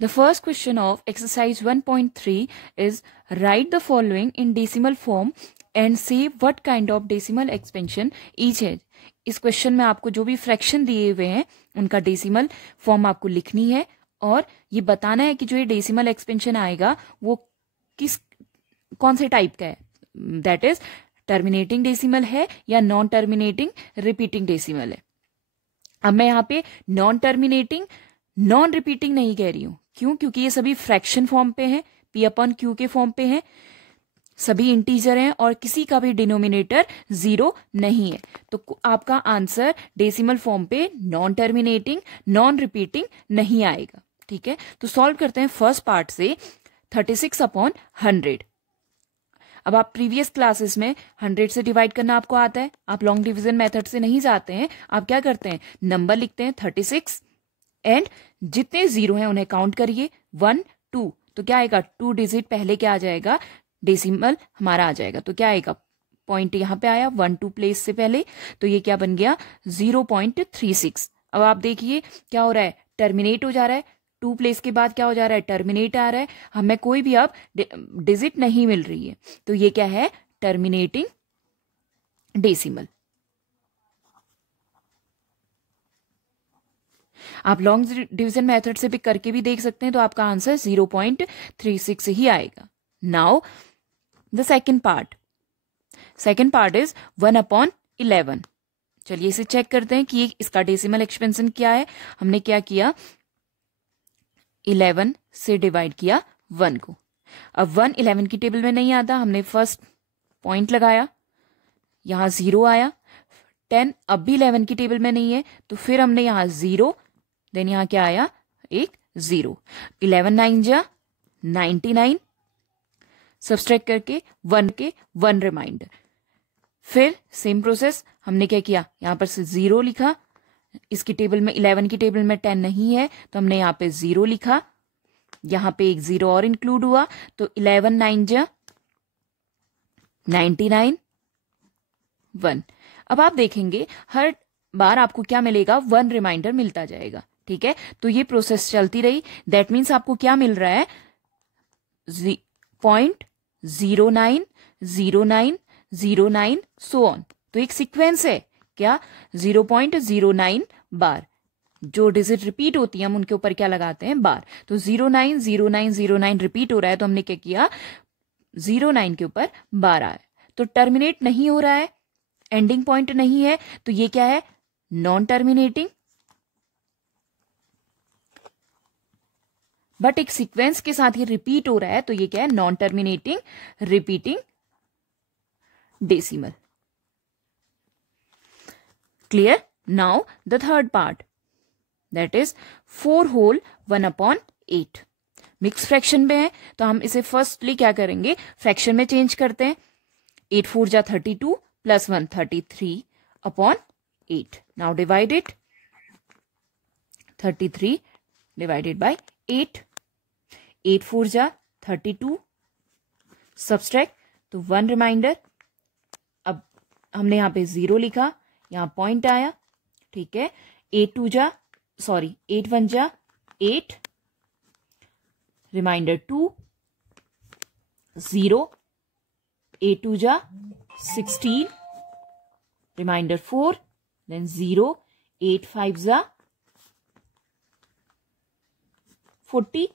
The first question of exercise 1.3 is write the following in decimal form and say what kind of decimal expansion each है. इस question में आपको जो भी fraction दिए हुए हैं उनका डेसिमल फॉर्म आपको लिखनी है और ये बताना है कि जो ये डेसिमल एक्सपेंशन आएगा वो कौन से टाइप का है. दैट इज टर्मिनेटिंग डेसिमल है या नॉन टर्मिनेटिंग रिपीटिंग डेसिमल है. अब मैं यहाँ पे नॉन टर्मिनेटिंग नॉन रिपीटिंग नहीं कह रही हूं. क्यों? क्योंकि ये सभी फ्रैक्शन फॉर्म पे हैं, P/Q के फॉर्म पे हैं, सभी इंटीजर हैं और किसी का भी डिनोमिनेटर 0 नहीं है. तो आपका आंसर डेसिमल फॉर्म पे नॉन टर्मिनेटिंग नॉन रिपीटिंग नहीं आएगा. ठीक है, तो सॉल्व करते हैं फर्स्ट पार्ट से 36/100. अब आप प्रीवियस क्लासेस में 100 से डिवाइड करना आपको आता है. आप लॉन्ग डिवीजन मेथड से नहीं जाते हैं. आप क्या करते हैं, नंबर लिखते हैं 36 एंड जितने जीरो हैं उन्हें काउंट करिए 1 2. तो क्या आएगा, 2 डिजिट पहले क्या आ जाएगा, डेसिमल हमारा आ जाएगा. तो क्या आएगा, पॉइंट यहां पे आया 1 2 प्लेस से पहले, तो ये क्या बन गया 0.36. अब आप देखिए क्या हो रहा है, टर्मिनेट हो जा रहा है. 2 प्लेस के बाद क्या हो जा रहा है, टर्मिनेट आ रहा है. हमें कोई भी अब डिजिट नहीं मिल रही है. तो ये क्या है, टर्मिनेटिंग डेसिमल. आप लॉन्ग डिवीजन मेथड से भी करके भी देख सकते हैं. तो आपका आंसर 0.36 ही आएगा. Now the second part. Second part is 1/11. चलिए इसे चेक करते हैं कि इसका डेसिमल एक्सपेंशन क्या है. हमने क्या किया, 11 से डिवाइड किया 1 को. अब 1 11 की टेबल में नहीं आता, हमने फर्स्ट पॉइंट लगाया, यहां 0 आया. 10 अब भी 11 की टेबल में नहीं है, तो फिर हमने यहां 0, देन यहां क्या आया, एक 0. 11 9 जा 99, सब्सट्रैक्ट करके 1 के 1 रिमाइंडर. फिर सेम प्रोसेस, हमने क्या किया, यहां पर से 0 लिखा. इसकी टेबल में 11 की टेबल में 10 नहीं है, तो हमने यहां पे 0 लिखा. यहां पे एक 0 और इंक्लूड हुआ, तो 11 9 जा 99 1. अब आप देखेंगे हर बार आपको क्या मिलेगा, 1 रिमाइंडर मिलता जाएगा. ठीक है, तो ये प्रोसेस चलती रही. दैट मीन्स आपको क्या मिल रहा है, 0.090909 सो ऑन. तो एक सीक्वेंस है क्या, 0.09 बार. जो डिजिट रिपीट होती है हम उनके ऊपर क्या लगाते हैं, बार. तो 090909 रिपीट हो रहा है, तो हमने क्या किया, 09 के ऊपर बार आया. तो टर्मिनेट नहीं हो रहा है, एंडिंग पॉइंट नहीं है, तो ये क्या है, नॉन टर्मिनेटिंग. बट एक सीक्वेंस के साथ ये रिपीट हो रहा है, तो ये क्या है, non terminating repeating decimal. Clear. Now the third part, that is 4 whole 1/8. Mix fraction में है, तो हम इसे फर्स्टली क्या करेंगे, फ्रैक्शन में चेंज करते हैं. 8 4 जा 32 plus 1 33/8. Now divide it, 33 divided by 8. 8 4 जा 32, सब्सट्रैक्ट, तो 1 रिमाइंडर. अब हमने यहां पे 0 लिखा, यहां पॉइंट आया. ठीक है, 8 1 जा 8, रिमाइंडर 2, 0, 8 2 जा 16, रिमाइंडर 4, देन 0, 8 5 जा 40.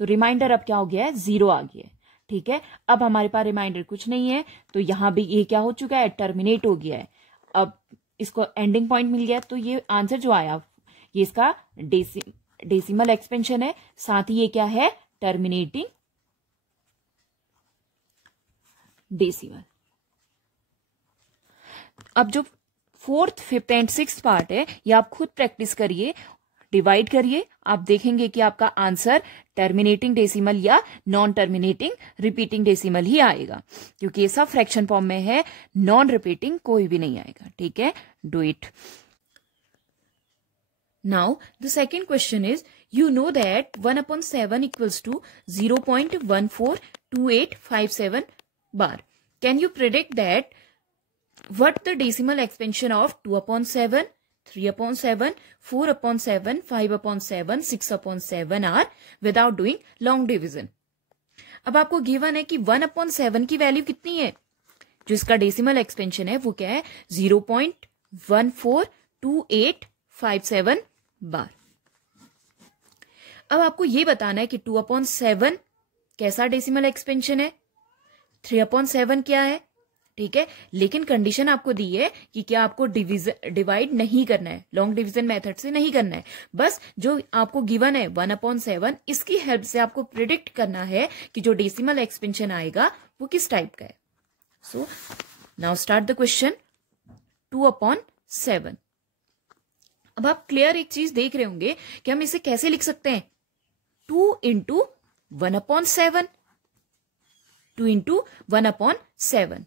तो रिमाइंडर अब क्या हो गया है, 0 आ गया है. ठीक है, अब हमारे पास रिमाइंडर कुछ नहीं है, तो यहां भी ये क्या हो चुका है, टर्मिनेट हो गया है. अब इसको एंडिंग पॉइंट मिल गया, तो ये आंसर जो आया ये इसका डेसिमल एक्सपेंशन है. साथ ही ये क्या है, टर्मिनेटिंग डेसिमल. अब जो 4th 5th and 6th part है, ये आप खुद प्रैक्टिस करिए, डिवाइड करिए. आप देखेंगे कि आपका आंसर टर्मिनेटिंग डेसिमल या नॉन टर्मिनेटिंग रिपीटिंग डेसिमल ही आएगा, क्योंकि ये सब फ्रैक्शन फॉर्म में है, नॉन रिपीटिंग कोई भी नहीं आएगा. ठीक है, do it. Now the second question is, you know that 1/7 equals to 0.142857 bar. Can you predict that what the decimal expansion of 2/7 3/7, 4/7, 5/7, 6/7 are without doing long division. अब आपको गिवन है कि 1/7 की वैल्यू कितनी है, जो इसका डेसिमल एक्सपेंशन है वो क्या है 0.142857 बार। अब आपको ये बताना है कि 2/7 कैसा डेसिमल एक्सपेंशन है, 3/7 क्या है, ठीक है। लेकिन कंडीशन आपको दी है कि क्या आपको डिवाइड नहीं करना है, लॉन्ग डिवीजन मेथड से नहीं करना है, बस जो आपको गिवन है 1/7 इसकी हेल्प से आपको प्रिडिक्ट करना है कि जो डेसिमल एक्सपेंशन आएगा वो किस टाइप का है। So now start the question. 2/7। अब आप क्लियर एक चीज देख रहे होंगे कि हम इसे कैसे लिख सकते हैं, 2 into 1/7, 2 into 1/7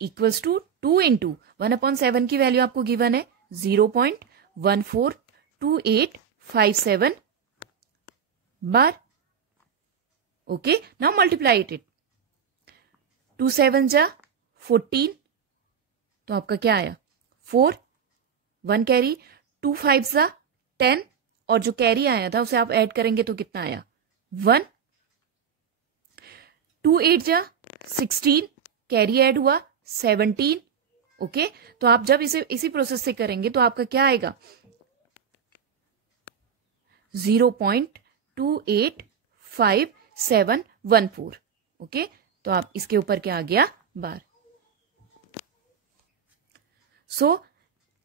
equals to 2 into 1/7 की वैल्यू आपको गिवन है 0.142857 बार। Okay, now multiply it. 2 7 जा 14, तो आपका क्या आया 4, 1 कैरी, 2 5 जा 10, और जो कैरी आया था उसे आप ऐड करेंगे तो कितना आया 1, 2 8 जा 16, कैरी ऐड हुआ 17। ओके, तो आप जब इसे इसी प्रोसेस से करेंगे तो आपका क्या आएगा 0.285714। ओके, तो आप इसके ऊपर क्या आ गया बार। सो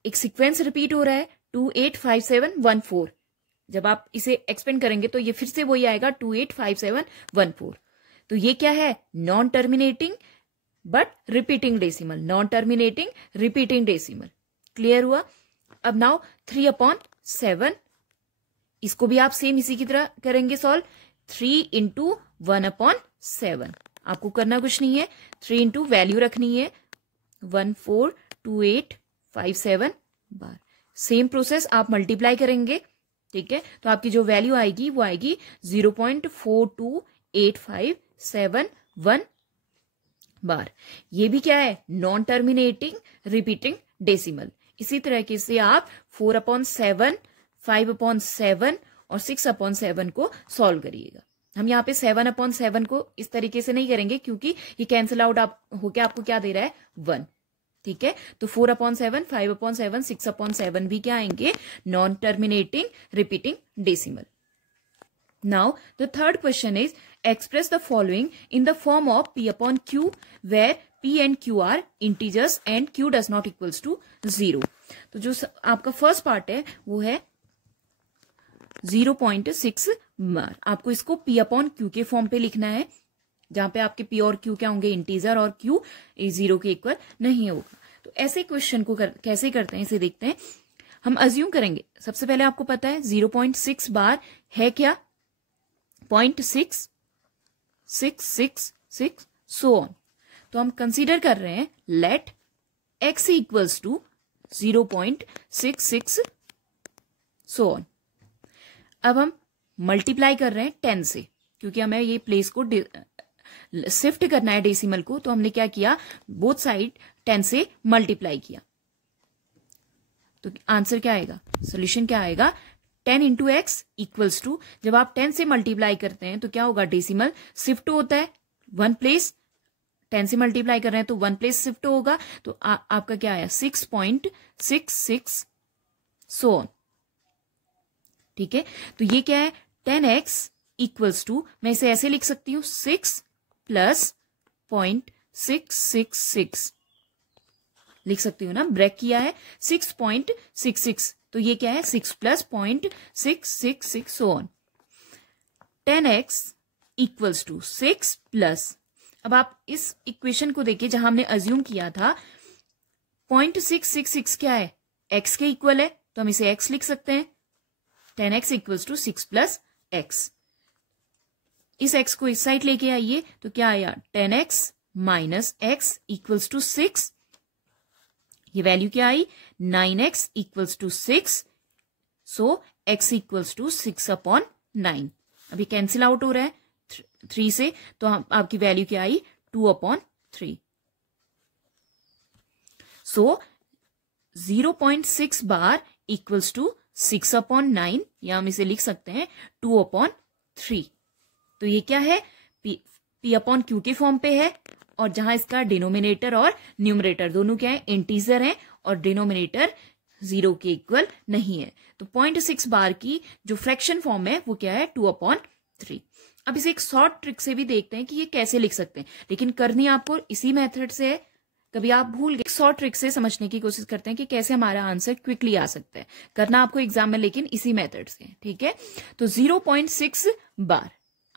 एक सीक्वेंस रिपीट हो रहा है 285714। जब आप इसे एक्सपेंड करेंगे तो ये फिर से वही आएगा 285714। तो ये क्या है non terminating but repeating decimal, non terminating repeating decimal. Clear हुआ। अब नाउ 3/7, इसको भी आप सेम इसी की तरह करेंगे सॉल्व। 3 इंटू 1/7, आपको करना कुछ नहीं है, 3 इंटू वैल्यू रखनी है 142857 बार। सेम प्रोसेस आप मल्टीप्लाई करेंगे, ठीक है, तो आपकी जो वैल्यू आएगी वो आएगी 0.428571 बार। ये भी क्या है नॉन टर्मिनेटिंग रिपीटिंग डेसिमल। इसी तरीके से आप 4/7, 5/7 और 6/7 को सॉल्व करिएगा। हम यहाँ पे 7/7 को इस तरीके से नहीं करेंगे क्योंकि ये कैंसिल आउट होके आपको क्या दे रहा है 1, ठीक है। तो 4/7, 5/7, 6/7 भी क्या आएंगे non terminating repeating decimal. Now the third question is express the following in the form of P/Q where P and Q are integers and Q does not equals to 0। तो जो आपका फर्स्ट पार्ट है वो है 0.6 बार। आपको इसको P/Q के form पे लिखना है जहां पे आपके P और Q क्या होंगे इंटीजर और Q 0 के इक्वल नहीं होगा। तो ऐसे क्वेश्चन को कैसे करते हैं इसे देखते हैं। हम अज्यूम करेंगे, सबसे पहले आपको पता है 0.6 बार है क्या 0.6666 सो ऑन। तो हम कंसीडर कर रहे हैं let x equals to 0.66 so on. अब हम मल्टीप्लाई कर रहे हैं 10 से, क्योंकि हमें ये प्लेस को शिफ्ट करना है डेसिमल को, तो हमने क्या किया बोथ साइड 10 से मल्टीप्लाई किया। तो आंसर क्या आएगा, सोल्यूशन क्या आएगा 10 इंटू एक्स इक्वल्स टू, जब आप 10 से मल्टीप्लाई करते हैं तो क्या होगा डेसिमल शिफ्ट होता है 1 प्लेस, 10 से मल्टीप्लाई कर रहे हैं तो 1 प्लेस शिफ्ट होगा। तो आपका क्या आया 6.66 सो ऑन, ठीक है। तो ये क्या है 10x इक्वल्स टू, मैं इसे ऐसे लिख सकती हूं 6 प्लस 0.666 लिख सकती हूँ ना, ब्रेक किया है 6.66, तो ये क्या है 6 plus 0.666 so on. 10x equals to 6 plus, अब आप इस इक्वेशन को देखिए जहां हमने अज्यूम किया था 0.666 क्या है x के इक्वल है, तो हम इसे x लिख सकते हैं। 10x equals to 6 plus x, इस x को इस साइड लेके आइए तो क्या आया 10x minus x equals to 6, ये वैल्यू क्या आई 9x equals to 6, so x equals to 6/9। अभी कैंसिल आउट हो रहा है 3 से, तो आपकी वैल्यू क्या आई 2/3। सो 0.6 बार इक्वल्स टू 6/9, या हम इसे लिख सकते हैं 2/3। तो ये क्या है, P/Q के फॉर्म पे है, और जहां इसका डिनोमिनेटर और न्यूमरेटर दोनों क्या है, इंटीजर है, और डिनोमिनेटर 0 के इक्वल नहीं है। तो 0.6 बार की जो फ्रैक्शन फॉर्म है वो क्या है, 2/3। अब इसे एक शॉर्ट ट्रिक से भी देखते हैं कि ये कैसे लिख सकते हैं, लेकिन करनी आपको इसी मेथड से है। कभी आप भूल गए, शॉर्ट ट्रिक से समझने की कोशिश करते हैं कि कैसे हमारा आंसर क्विकली आ सकता है। करना आपको एग्जाम में लेकिन इसी मेथड से, ठीक है। तो 0.6 बार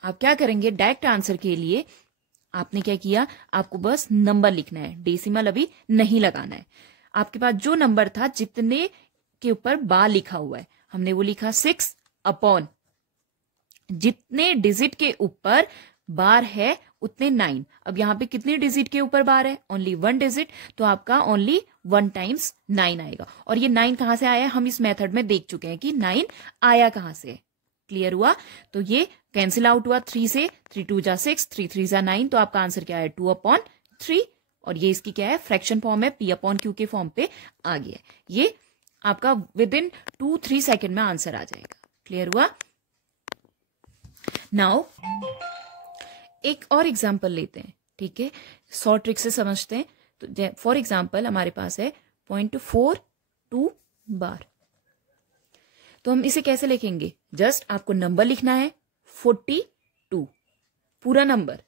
आप क्या करेंगे, डायरेक्ट आंसर के लिए आपने क्या किया, आपको बस नंबर लिखना है, डेसिमल अभी नहीं लगाना है। आपके पास जो नंबर था, जितने के ऊपर बार लिखा हुआ है, हमने वो लिखा 6 अपॉन जितने डिजिट के ऊपर बार है उतने 9। अब यहां पे कितने डिजिट के ऊपर बार है, ओनली 1 डिजिट, तो आपका ओनली 1 टाइम्स 9 आएगा। और ये 9 कहां से आया, हम इस मेथड में देख चुके हैं कि 9 आया कहां से। क्लियर हुआ। तो ये कैंसिल आउट हुआ 3 से, 3 2 जा 6, 3 3 जा 9, तो आपका आंसर क्या है, 2/3। और ये इसकी क्या है, फ्रैक्शन फॉर्म है, P/Q के फॉर्म पे आ गया। ये आपका विद इन 2-3 सेकेंड में आंसर आ जाएगा। क्लियर हुआ। नाउ एक और एग्जाम्पल लेते हैं, ठीक है, शॉर्ट ट्रिक से समझते हैं। तो फॉर एग्जाम्पल हमारे पास है 0.42 बार। तो हम इसे कैसे लिखेंगे, जस्ट आपको नंबर लिखना है 42, पूरा नंबर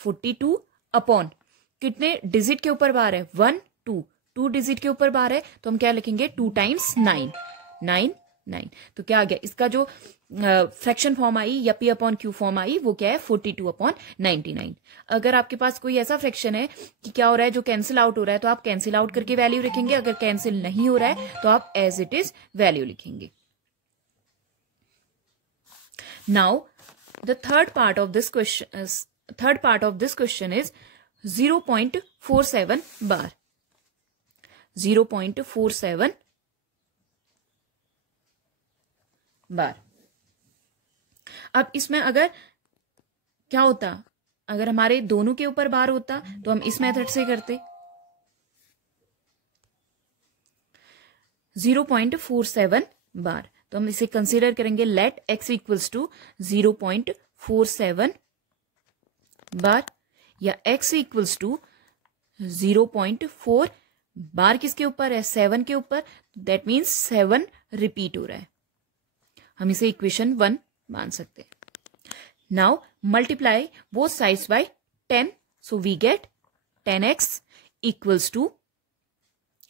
42 अपॉन कितने डिजिट के ऊपर बार है, 1 2 डिजिट के ऊपर बार है, तो हम क्या लिखेंगे, 2 टाइम्स 9 9 9। तो क्या आ गया, इसका जो फ्रैक्शन फॉर्म आई या P/Q फॉर्म आई वो क्या है, 42/99। अगर आपके पास कोई ऐसा फ्रैक्शन है कि क्या हो रहा है, जो कैंसिल आउट हो रहा है, तो आप कैंसिल आउट करके वैल्यू लिखेंगे। अगर कैंसिल नहीं हो रहा है तो आप एज इट इज वैल्यू लिखेंगे। Now the third part of this question is 0.47 बार। 0.47 बार। अब इसमें अगर क्या होता, अगर हमारे दोनों के ऊपर बार होता तो हम इस मेथड से करते। 0.47 बार, तो हम इसे कंसीडर करेंगे, लेट x इक्वल्स टू 0.47 बार, या x इक्वल्स टू 0.4 बार किसके ऊपर है, 7 के ऊपर, दैट मीन्स 7 रिपीट हो रहा है। हम इसे इक्वेशन 1 मान सकते हैं। Now multiply both sides by 10, so we get 10x equals to,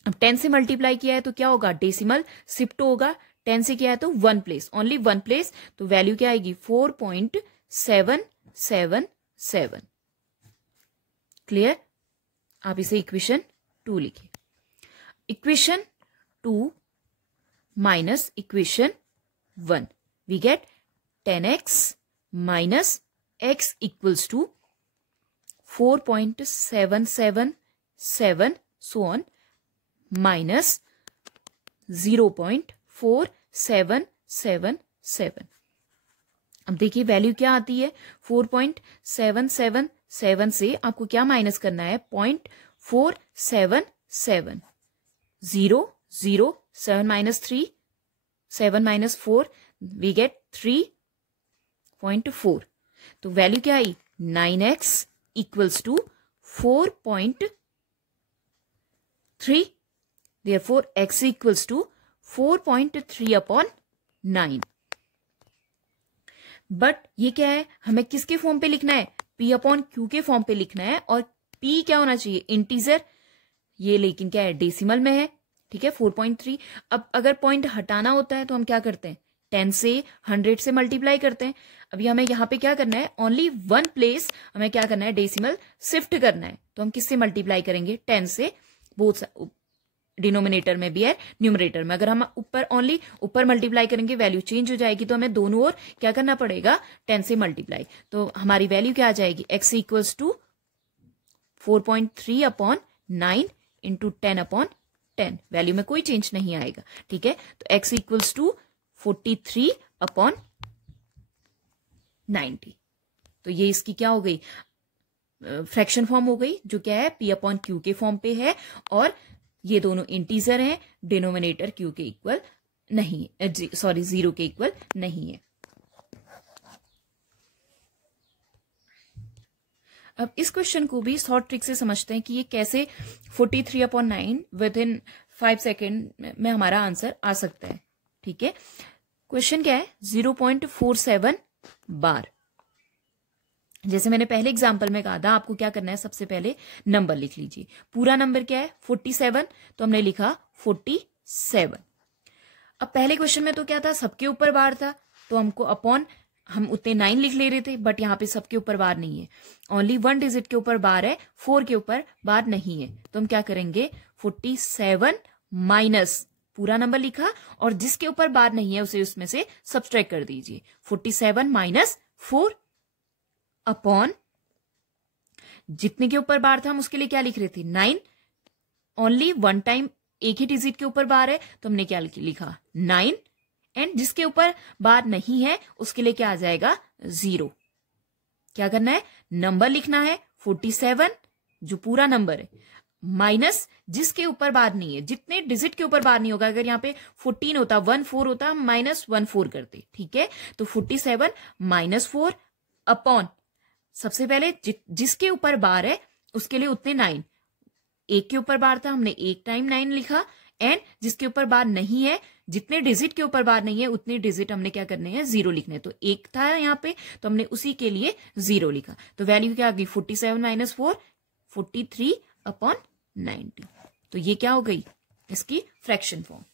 अब 10 से मल्टीप्लाई किया है तो क्या होगा, डेसिमल शिफ्ट होगा, 10 से किया है तो 1 प्लेस, ओनली 1 प्लेस, तो वैल्यू क्या आएगी, 4.777। क्लियर। आप इसे इक्वेशन 2 लिखिए। Equation 2 minus equation 1, we get 10x minus x equals to 4.777 so on minus 0.4777। अब देखिए वैल्यू क्या आती है, 4.777 से आपको क्या माइनस करना है, 0.477। 0 0 7 minus 3 7 minus 4 we get 3.4। तो वैल्यू क्या आई, 9x equals to 4.3, therefore x equals to 4.3/9। But ये क्या है, हमें किसके फॉर्म पे लिखना है, P/Q के फॉर्म पे लिखना है, और P क्या होना चाहिए, इंटीजर। ये लेकिन क्या है, डेसिमल में है, ठीक है, 4.3। अब अगर पॉइंट हटाना होता है तो हम क्या करते हैं, 10 से 100 से मल्टीप्लाई करते हैं। अभी हमें यहाँ पे क्या करना है, ओनली 1 प्लेस हमें क्या करना है, डेसिमल शिफ्ट करना है। तो हम किससे मल्टीप्लाई करेंगे, 10 से, बोथ डिनोमिनेटर में भी है न्यूमरेटर में। अगर हम ऊपर ओनली ऊपर मल्टीप्लाई करेंगे वैल्यू चेंज हो जाएगी, तो हमें दोनों ओर क्या करना पड़ेगा, 10 से मल्टीप्लाई। तो हमारी वैल्यू क्या आ जाएगी, x equals to 4.3/9 into 10/10। Value में कोई चेंज नहीं आएगा, ठीक है। तो x इक्वल्स टू 43/90। तो ये इसकी क्या हो गई, फ्रैक्शन फॉर्म हो गई, जो क्या है P/Q के फॉर्म पे है, और ये दोनों इंटीजर हैं, डिनोमिनेटर क्यू के इक्वल नहीं, सॉरी 0 के इक्वल नहीं है। अब इस क्वेश्चन को भी शॉर्ट ट्रिक से समझते हैं कि ये कैसे 43/9 विद इन 5 सेकेंड में हमारा आंसर आ सकता है। ठीक है, क्वेश्चन क्या है, 0.47 बार। जैसे मैंने पहले एग्जांपल में कहा था, आपको क्या करना है, सबसे पहले नंबर लिख लीजिए। पूरा नंबर क्या है 47, तो हमने लिखा 47। अब पहले क्वेश्चन में तो क्या था, सबके ऊपर बार था, तो हमको अपॉन हम उतने 9 लिख ले रहे थे, बट यहाँ पे सबके ऊपर बार नहीं है, ओनली 1 डिजिट के ऊपर बार है, 4 के ऊपर बार नहीं है। तो हम क्या करेंगे, 47 माइनस पूरा नंबर लिखा और जिसके ऊपर बार नहीं है उसे उसमें से सब्सट्रैक्ट कर दीजिए। 47 माइनस 4 अपॉन जितने के ऊपर बार था हम उसके लिए क्या लिख रहे थे, 9। ओनली 1 टाइम एक ही डिजिट के ऊपर बार है, तो हमने क्या लिखा 9, एंड जिसके ऊपर बार नहीं है उसके लिए क्या आ जाएगा 0। क्या करना है, नंबर लिखना है 47 जो पूरा नंबर है, माइनस जिसके ऊपर बार नहीं है, जितने डिजिट के ऊपर बार नहीं होगा। अगर यहाँ पे 14 होता, 14 होता, हम -14 करते। ठीक है, तो 47 माइनस 4 अपॉन सबसे पहले जिसके ऊपर बार है उसके लिए उतने 9, एक के ऊपर बार था हमने एक टाइम 9 लिखा, एंड जिसके ऊपर बार नहीं है, जितने डिजिट के ऊपर बार नहीं है उतने डिजिट हमने क्या करने हैं, 0 लिखने। तो एक था यहाँ पे, तो हमने उसी के लिए 0 लिखा। तो वैल्यू क्या आ गई, 47 माइनस 4, 43/90। तो ये क्या हो गई, इसकी फ्रैक्शन फॉर्म।